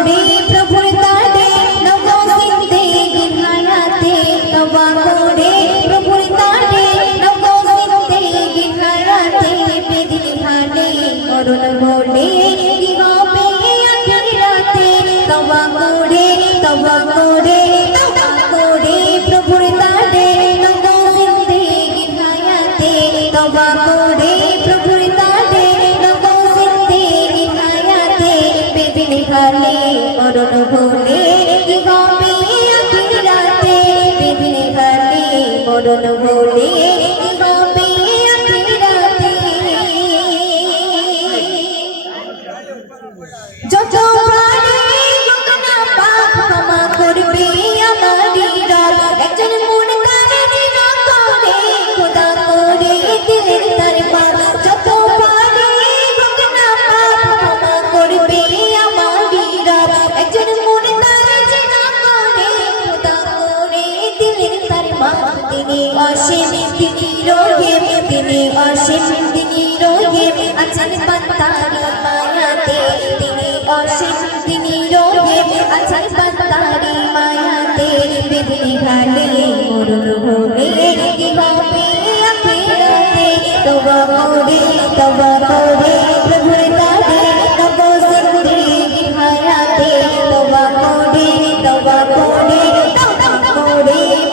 प्रभुर तारे नवो जिंदगी हयाते तवा कोरे प्रभुर तारे नवो जिंदगी हयाते बेदिन भाले करुण बोले दिवा पे आखिराते तवा कोरे प्रभुर तारे नवो जिंदगी हयाते तवा कोरे प्रभुर तारे नवो जिंदगी हयाते बेदिन भाले करुण बोले दिवा पे आखिराते बेदिन भाले करुण बोले दिवा पे आखिराते যত প্রাণী গুনাহ পাপ ক্ষমা করবে আমারই রব একজন মন কানে দিন করে খোদা করে দিলের তার পাপ যত প্রাণী গুনাহ পাপ ক্ষমা করবে আমারই রব একজন মন কানে দিন করে খোদা করে দিলের তার পাপ তিনি অসীম তিনি রহিম তিনি অসীম তিনি রহিম আছেন বান্দার মায়াতে তিনি অসীম তিনি রহিম আছেন বান্দার মায়াতে বেদিন ভালে মরণ হলে কি হবে আখিরাতে তওবা করে প্রভুর তারে নবো জিন্দেগি হায়াতে তওবা করে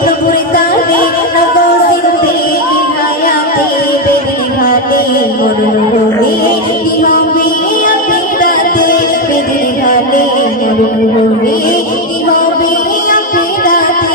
প্রভুর তারে নবো জিন্দেগি হায়াতে বেদিন ভালে মরণ হলে কি হবে আখিরাতে বেদিন ভালে মরণ হলে কি হবে আখিরাতে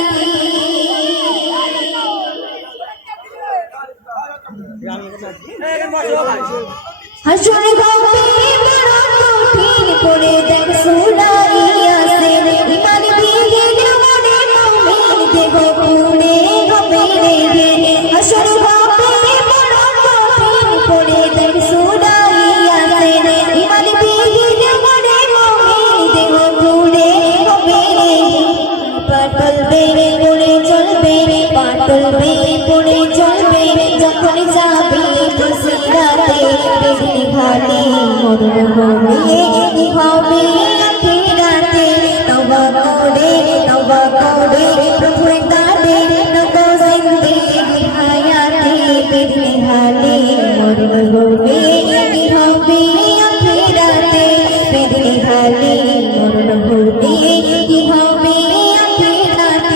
হাসর ঘাটে বড় কঠিন পড়ে দেখ সুনাইয়া সে ইমান বিহীন মনে মুমিন দেব পুনে হবে রে হাসর ঘাটে বড় কঠিন পড়ে দেখ সুনাইয়া সে ইমান বিহীন মনে মুমিন দেব পুনে হবে রে পাটল বেরে পড়ে চলবে পড়ে চলবে যখন যাবে সিরাতে বেদিন ভালে মরণ হলে কি হবে আখিরাতে তওবা করে প্রভুর তারে নবো জিন্দেগি হায়াতে বেদিন ভালে মরণ হলে কি হবে আখিরাতে বেদিন ভালে মরণ হলে কি হবে আখিরাতে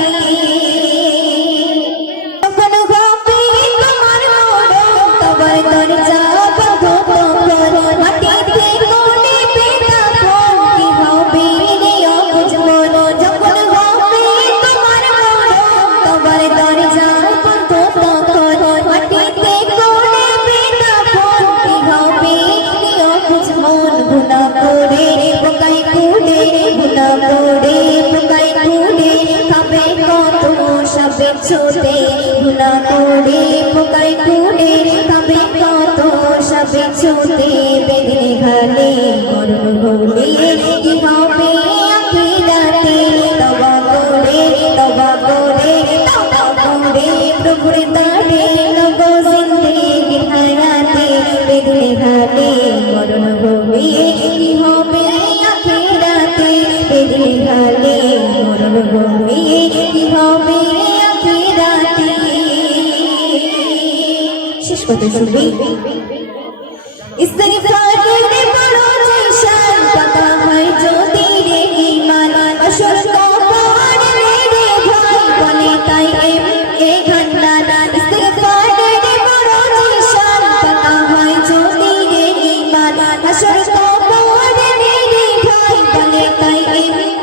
দরজা মাটিতে কোণে পেটা কি হবে রে অবুঝমন যখন হবে তোমার তোমার দরজা বন্ধ তখন মাটিতে কোণে পেটা কি হবে রে অবুঝমন গুনাহ করে পোকাই কুড়ে গুনাহ করে পোকাই কুড়ে খাবে কত সবে ছোটে গুনাহ করে পোকাই কুড়ে খাবে কত সবে ছোটে বেদিন ভালে মরণ হলে কি হবে আখিরাতে তওবা করে প্রভুর তারে নবো জিন্দেগি হায়াতে বেদিন ভালে মরণ হলে কি হবে আখিরাতে বেদিন ভালে মরণ হলে কি হবে আখিরাতে শেষ কথা শুনবি ইস্তিগফার করে বড় নিশান পাতা হয় যদি রে ঈমান আসর কবর রে ভাই বলে তাই এ ঘন্টা ইস্তিগফার করে বড় নিশান পাতা হয় যদি রে ঈমান আসর কবর রে ভাই বলে তাই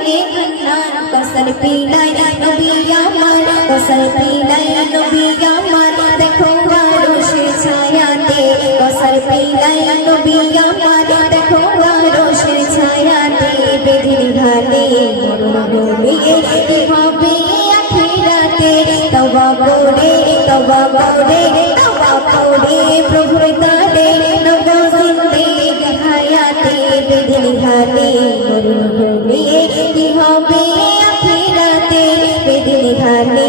এ ঘন্টা কসর পিলাই নবী আমার কসর পিলাই নবী আমার দেখো আরশের ছায়াতে কসর পিলাই নবী আমার দেখো আরশের ছায়াতে বেদিন ভালে মরণ হলে কি হবে আখিরাতে তওবা করে প্রভুর তারে নবো জিন্দেগি হায়াতে বেদিন ভালে মরণ হলে কি হবে আখিরাতে বেদিন ভালে